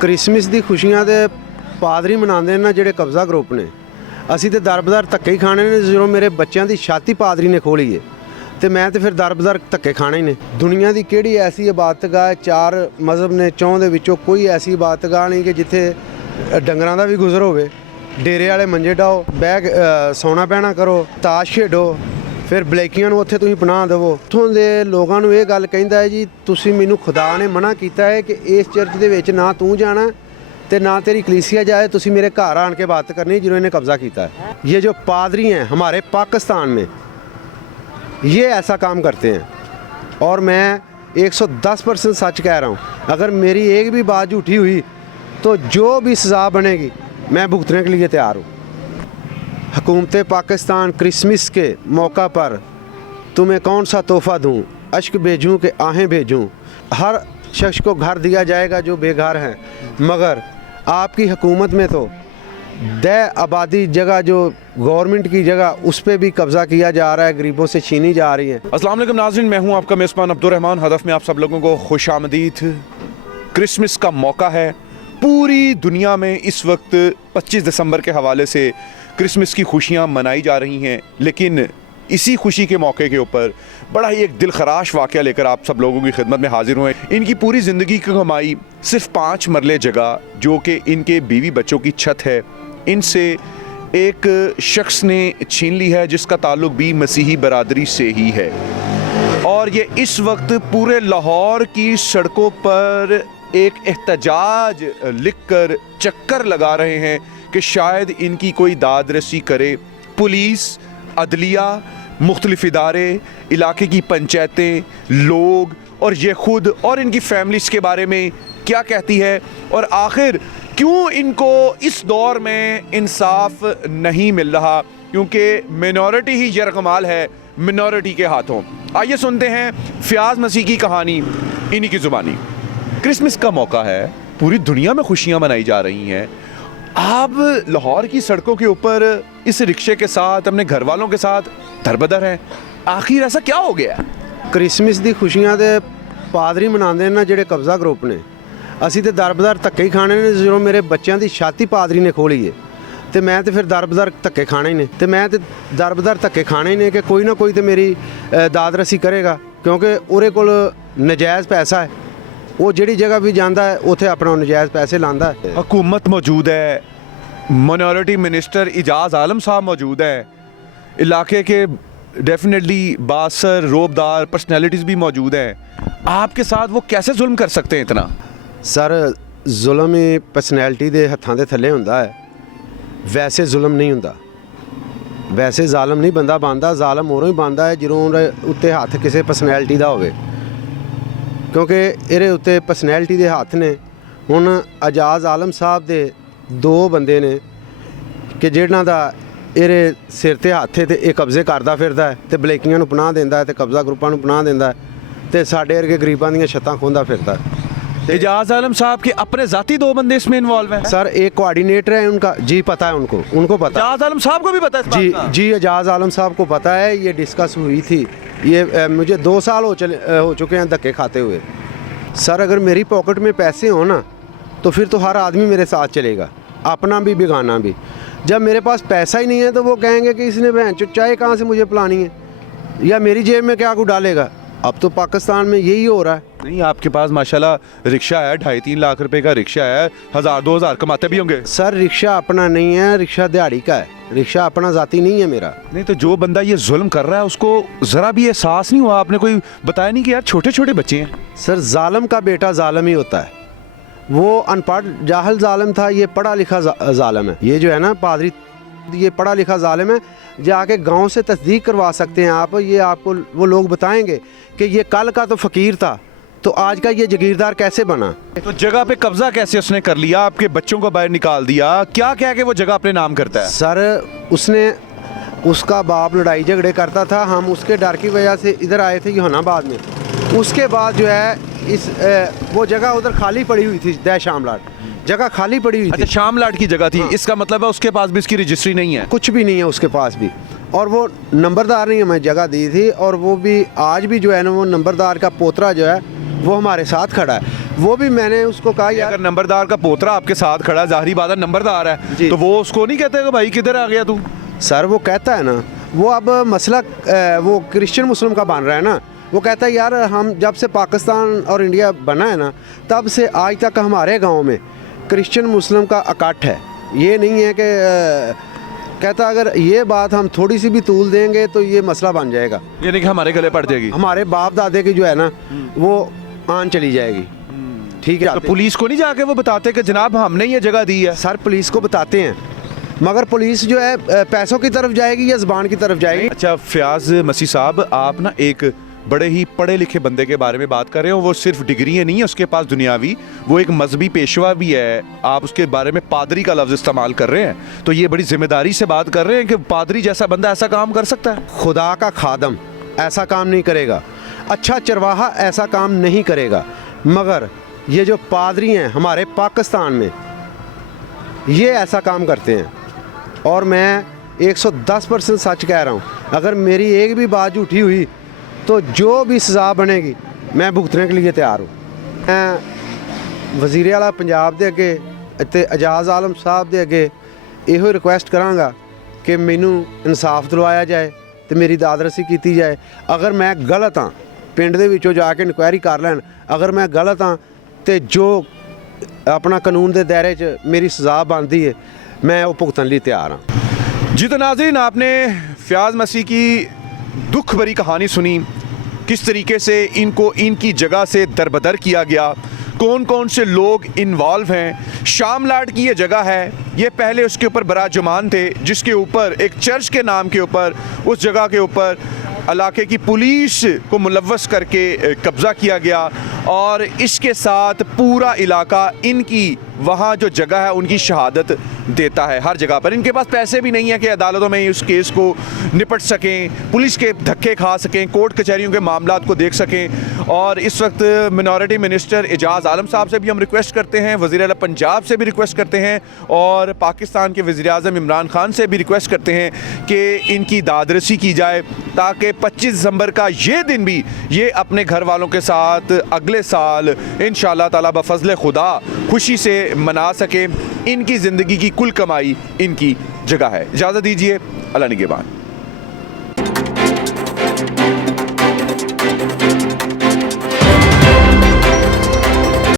Christmas ਦੀ ਖੁਸ਼ੀਆਂ ਦੇ ਪਾਦਰੀ ਮਨਾਉਂਦੇ ਨੇ ਨਾ ਜਿਹੜੇ ਕਬਜ਼ਾ ਗਰੁੱਪ ਨੇ। ਅਸੀਂ ਤੇ ਦਰਬਦਰ ਧੱਕੇ ਹੀ ਖਾਣੇ ਨੇ। ਜਦੋਂ ਮੇਰੇ ਬੱਚਿਆਂ ਦੀ ਛਾਤੀ ਪਾਦਰੀ ਨੇ ਖੋਲੀ ਹੈ ਤੇ ਮੈਂ ਤੇ ਫਿਰ ਦਰਬਦਰ ਧੱਕੇ ਖਾਣੇ ਹੀ ਨੇ। ਦੁਨੀਆ ਦੀ ਕਿਹੜੀ ਐਸੀ ਇਬਾਦਤਗਾਹ, ਚਾਰ ਮਜ਼ਹਬ ਨੇ, ਚੌਂ ਦੇ ਵਿੱਚੋਂ ਕੋਈ ਐਸੀ ਇਬਾਦਤਗਾਹ ਨਹੀਂ ਕਿ ਜਿੱਥੇ ਡੰਗਰਾਂ ਦਾ ਵੀ ਗੁਜ਼ਰ ਹੋਵੇ। ਡੇਰੇ ਵਾਲੇ ਮੰਜੇ ਡਾਓ, ਬਹਿ ਸੌਣਾ ਪੈਣਾ ਕਰੋ, ਤਾਸ਼ ਖੇਡੋ, ਫਿਰ ਬਲੈਕੀਆਂ ਨੂੰ ਉੱਥੇ ਤੁਸੀਂ ਪਨਾਹ ਦੇਵੋ। ਉੱਥੋਂ ਦੇ ਲੋਕਾਂ ਨੂੰ ਇਹ ਗੱਲ ਕਹਿੰਦਾ ਹੈ ਜੀ ਤੁਸੀਂ ਮੈਨੂੰ ਖੁਦਾ ਨੇ ਮਨਾ ਕੀਤਾ ਹੈ ਕਿ ਇਸ ਚਰਚ ਦੇ ਵਿੱਚ ਨਾ ਤੂੰ ਜਾਣਾ ਤੇ ना तेरी कलीसिया जाए, तुसी मेरे घर आन के बात करनी जिन्होंने कब्ज़ा किया है। ये जो पादरी हैं हमारे पाकिस्तान में ये ऐसा काम करते हैं और मैं 110% सच कह रहा हूँ। अगर मेरी एक भी बात झूठी हुई तो जो भी सज़ा बनेगी मैं भुगतने के लिए तैयार हूँ। हुकूमत पाकिस्तान क्रिसमस के मौका पर तुम्हें कौन सा तोहफ़ा दूँ, अश्क भेजूँ कि आहें भेजूँ। हर शख्स को घर दिया जाएगा जो बेघर हैं, मगर आपकी हुकूमत में तो दे आबादी जगह जो गवर्नमेंट की जगह उस पर भी कब्ज़ा किया जा रहा है, गरीबों से छीनी जा रही है। अस्सलाम वालेकुम नाज़रीन, मैं हूं आपका मेज़बान अब्दुर्रहमान। हदफ में आप सब लोगों को खुशामदीद। क्रिसमस का मौका है। पूरी दुनिया में इस वक्त 25 दिसंबर के हवाले से क्रिसमस की खुशियां मनाई जा रही हैं, लेकिन इसी खुशी के मौके के ऊपर बड़ा ही एक दिलखराश वाक़या लेकर आप सब लोगों की खिदमत में हाजिर हुए। इनकी पूरी ज़िंदगी की कमाई सिर्फ 5 मरले जगह जो कि इनके बीवी बच्चों की छत है, इनसे एक शख्स ने छीन ली है जिसका ताल्लुक़ भी मसीही बरादरी से ही है। और ये इस वक्त पूरे लाहौर की सड़कों पर एक एहतजाज लिख कर चक्कर लगा रहे हैं कि शायद इनकी कोई दाद रसी करे। पुलिस, अदलिया, मुख्तलिफ इदारे, इलाके की पंचायतें, लोग और ये खुद और इनकी फैमिलीज़ के बारे में क्या कहती है और आखिर क्यों इनको इस दौर में इंसाफ नहीं मिल रहा, क्योंकि मिनॉरिटी ही यरगमाल है मिनॉरिटी के हाथों। आइए सुनते हैं फ़याज़ मसीह की कहानी इन्हीं की ज़ुबानी। क्रिसमस का मौका है, पूरी दुनिया में खुशियाँ मनाई जा रही हैं। आप लाहौर की सड़कों के ऊपर इस रिक्शे के साथ अपने घर वालों के साथ दरबदर हैं, आखिर ऐसा क्या हो गया? क्रिसमस ਦੀ ਖੁਸ਼ੀਆਂ ਦੇ ਪਾਦਰੀ ਮਨਾਉਂਦੇ ਨੇ ਨਾ ਜਿਹੜੇ ਕਬਜ਼ਾ ਗਰੁੱਪ ਨੇ। ਅਸੀਂ ਤੇ ਦਰਬਦਰ ਧੱਕੇ ਹੀ ਖਾਣੇ ਨੇ। ਜਦੋਂ ਮੇਰੇ ਬੱਚਿਆਂ ਦੀ ਛਾਤੀ ਪਾਦਰੀ ਨੇ ਖੋਲੀ ਹੈ ਤੇ ਮੈਂ ਤੇ ਫਿਰ ਦਰਬਦਰ ਧੱਕੇ ਖਾਣੇ ਹੀ ਨੇ ਤੇ ਮੈਂ ਤੇ ਦਰਬਦਰ ਧੱਕੇ ਖਾਣੇ ਹੀ ਨੇ ਕਿ ਕੋਈ ਨਾ ਕੋਈ ਤੇ ਮੇਰੀ ਦਾਦ ਰਸੀ ਕਰੇਗਾ, ਕਿਉਂਕਿ ਉਹਦੇ ਕੋਲ ਨਜਾਇਜ਼ ਪੈਸਾ ਹੈ। ਉਹ ਜਿਹੜੀ ਜਗ੍ਹਾ ਵੀ ਜਾਂਦਾ ਹੈ ਉੱਥੇ ਆਪਣਾ ਨਜਾਇਜ਼ ਪੈਸੇ ਲਾਉਂਦਾ ਹੈ। हुकूमत मौजूद है, माइनॉरिटी मिनिस्टर इजाज़ आलम साहब मौजूद हैं, इलाके के डेफिनेटली बासर रोबदार पर्सनैलिटीज़ भी मौजूद हैं। आपके साथ वो कैसे जुल्म कर सकते हैं इतना? ਸਰ ਜ਼ੁਲਮ ਹੀ ਪਰਸਨੈਲਿਟੀ ਦੇ ਹੱਥਾਂ ਦੇ ਥੱਲੇ ਹੁੰਦਾ ਹੈ, ਵੈਸੇ ਜ਼ੁਲਮ ਨਹੀਂ ਹੁੰਦਾ। ਵੈਸੇ ਜ਼ਾਲਮ ਨਹੀਂ ਬੰਦਾ ਬਣਦਾ, ਜ਼ਾਲਮ ਉਦੋਂ ਹੀ ਬਣਦਾ ਹੈ ਜਦੋਂ ਉਹਦੇ ਉੱਤੇ ਹੱਥ ਕਿਸੇ ਪਰਸਨੈਲਿਟੀ ਦਾ ਹੋਵੇ, ਕਿਉਂਕਿ ਇਹਦੇ ਉੱਤੇ ਪਰਸਨੈਲਿਟੀ ਦੇ ਹੱਥ ਨੇ। ਹੁਣ ਇਜਾਜ਼ ਆਲਮ ਸਾਹਿਬ ਦੇ 2 ਬੰਦੇ ਨੇ ਕਿ ਜਿਹਨਾਂ ਦਾ ਇਹਦੇ ਸਿਰ ਤੇ ਹੱਥ ਹੈ ਤੇ ਇਹ ਕਬਜ਼ੇ ਕਰਦਾ ਫਿਰਦਾ ਹੈ ਤੇ ਬਲੈਕੀਆਂ ਨੂੰ ਪਨਾਹ ਦਿੰਦਾ ਹੈ ਤੇ ਕਬਜ਼ਾ ਗਰੁੱਪਾਂ ਨੂੰ ਪਨਾਹ ਦਿੰਦਾ ਹੈ ਤੇ ਸਾਡੇ ਵਰਗੇ ਗਰੀਬਾਂ ਦੀਆਂ ਛੱਤਾਂ ਖੋਹਦਾ ਫਿਰਦਾ है। इजाज़ आलम साहब के अपने ज़ाती 2 बंदे इसमें इन्वॉल्व हैं? सर एक कोऑर्डिनेटर है उनका, जी पता है उनको पता। इजाज़ आलम साहब को भी पता है इस बात का? जी एजाज़ आलम साहब को पता है, ये डिस्कस हुई थी। ये मुझे 2 साल हो चुके हैं धक्के खाते हुए। सर अगर मेरी पॉकेट में पैसे हो ना तो फिर तो हर आदमी मेरे साथ चलेगा, अपना भी बेगाना भी। जब मेरे पास पैसा ही नहीं है तो वो कहेंगे कि इसने बहन चाय कहाँ से मुझे पिलानी है या मेरी जेब में क्या कुछ डालेगा। अब तो पाकिस्तान में यही हो रहा है। नहीं, आपके पास माशाल्लाह रिक्शा है, 2.5-3 लाख रुपए का रिक्शा है, 1000-2000 कमाते भी होंगे। सर रिक्शा अपना नहीं है, रिक्शा दिहाड़ी का है, रिक्शा अपना ज़ाती नहीं है मेरा। नहीं तो जो बंदा ये जुल्म कर रहा है उसको ज़रा भी एहसास नहीं हुआ? आपने कोई बताया नहीं कि यार छोटे छोटे बच्चे हैं? सर जालिम का बेटा जालिम ही होता है। वो अनपढ़ जाहिल जालिम था, ये पढ़ा लिखा जालिम है। ये जो है ना पादरी, ये पढ़ा लिखा जालिम है। जाके गांव से तस्दीक करवा सकते हैं आप। ये आपको वो लोग बताएंगे कि ये कल का तो फ़कीर था तो आज का ये जागीरदार कैसे बना। तो जगह पे कब्जा कैसे उसने कर लिया? आपके बच्चों को बाहर निकाल दिया, क्या क्या के वो जगह अपने नाम करता है? सर उसने, उसका बाप लड़ाई झगड़े करता था, हम उसके डर की वजह से इधर आए थे योहानाबाद में। उसके बाद जो है वो जगह उधर खाली पड़ी हुई थी, दै शामलाट जगह खाली पड़ी हुई थी। अच्छा, शामलाट की जगह थी। इसका मतलब है उसके पास भी इसकी रजिस्ट्री नहीं है? कुछ भी नहीं है उसके पास भी, और वो नंबरदार ने हमें जगह दी थी। और वो भी आज भी जो है ना वो नंबरदार का पोतरा जो है वो हमारे साथ खड़ा है। वो भी मैंने उसको कहा यार, अगर नंबरदार का पोतरा आपके साथ खड़ा, जाहिर बात है नंबरदार है, जी। तो वो उसको नहीं कहते कि भाई किधर आ गया तू? सर वो कहता है ना, वो अब मसला वो क्रिश्चियन मुस्लिम का बन रहा है ना। वो कहता है यार हम जब से पाकिस्तान और इंडिया बना है ना, तब से आज तक हमारे गांव में क्रिश्चियन मुस्लिम का इकट्ठ है। ये नहीं है कि कहता अगर ये बात हम थोड़ी सी भी तूल देंगे तो ये मसला बन जाएगा, यानी कि हमारे गले पड़ जाएगी। हमारे बाप दादे की जो है ना वो आन चली जाएगी। ठीक है, तो पुलिस को नहीं जाके वो बताते कि जनाब हमने ये जगह दी है? सर पुलिस को बताते हैं, मगर पुलिस जो है पैसों की तरफ जाएगी या ज़बान की तरफ जाएगी। अच्छा फयाज मसीह साहब, आप ना एक बड़े ही पढ़े लिखे बंदे के बारे में बात कर रहे हो। वो सिर्फ डिग्री नहीं है उसके पास दुनियावी, वो एक मजहबी पेशवा भी है। आप उसके बारे में पादरी का लफ्ज़ इस्तेमाल कर रहे हैं, तो ये बड़ी जिम्मेदारी से बात कर रहे हैं कि पादरी जैसा बंदा ऐसा काम कर सकता है? खुदा का खादम ऐसा काम नहीं करेगा, अच्छा चरवाहा ऐसा काम नहीं करेगा, मगर ये जो पादरी हैं हमारे पाकिस्तान में ये ऐसा काम करते हैं। और मैं 110% सच कह रहा हूँ, अगर मेरी एक भी बात झूठी हुई तो जो भी सज़ा बनेगी मैं भुगतने के लिए तैयार हूँ। मैं वज़ीर आला पंजाब के अगे ते एजाज़ आलम साहब के अगे यो रिक्वेस्ट करांगा कि मैनू इंसाफ दिलवाया जाए तो मेरी दादरसी की जाए। अगर मैं गलत हाँ, पिंड दे विचों जाके इंक्वायरी कर लैन, अगर मैं गलत हाँ तो जो अपना कानून के दायरे च मेरी सज़ा बनती है मैं वो भुगतन लिए तैयार हाँ। जी तो नाज़रीन, आपने फयाज मसीह की दुख भरी कहानी सुनी, किस तरीके से इनको इनकी जगह से दरबदर किया गया, कौन कौन से लोग इन्वॉल्व हैं। शामलाट की ये जगह है, ये पहले उसके ऊपर बराजुमान थे, जिसके ऊपर एक चर्च के नाम के ऊपर उस जगह के ऊपर इलाके की पुलिस को मुलव्वस करके कब्ज़ा किया गया और इसके साथ पूरा इलाका इनकी वहाँ जो जगह है उनकी शहादत देता है। हर जगह पर इनके पास पैसे भी नहीं है कि अदालतों में उस केस को निपट सकें, पुलिस के धक्के खा सकें, कोर्ट कचहरियों के मामलात को देख सकें। और इस वक्त मिनॉरिटी मिनिस्टर एजाज़ आलम साहब से भी हम रिक्वेस्ट करते हैं, वज़ीर आला पंजाब से भी रिक्वेस्ट करते हैं और पाकिस्तान के वज़ीर आज़म इमरान खान से भी रिक्वेस्ट करते हैं कि इनकी दादरसी की जाए, ताकि 25 दिसंबर का ये दिन भी ये अपने घर वालों के साथ अगले साल इंशाअल्लाह ताला बफज़ल खुदा खुशी से मना सकें। इनकी ज़िंदगी की कुल कमाई इनकी जगह है। इजाज़त दीजिए, अल्लाह निगहबान।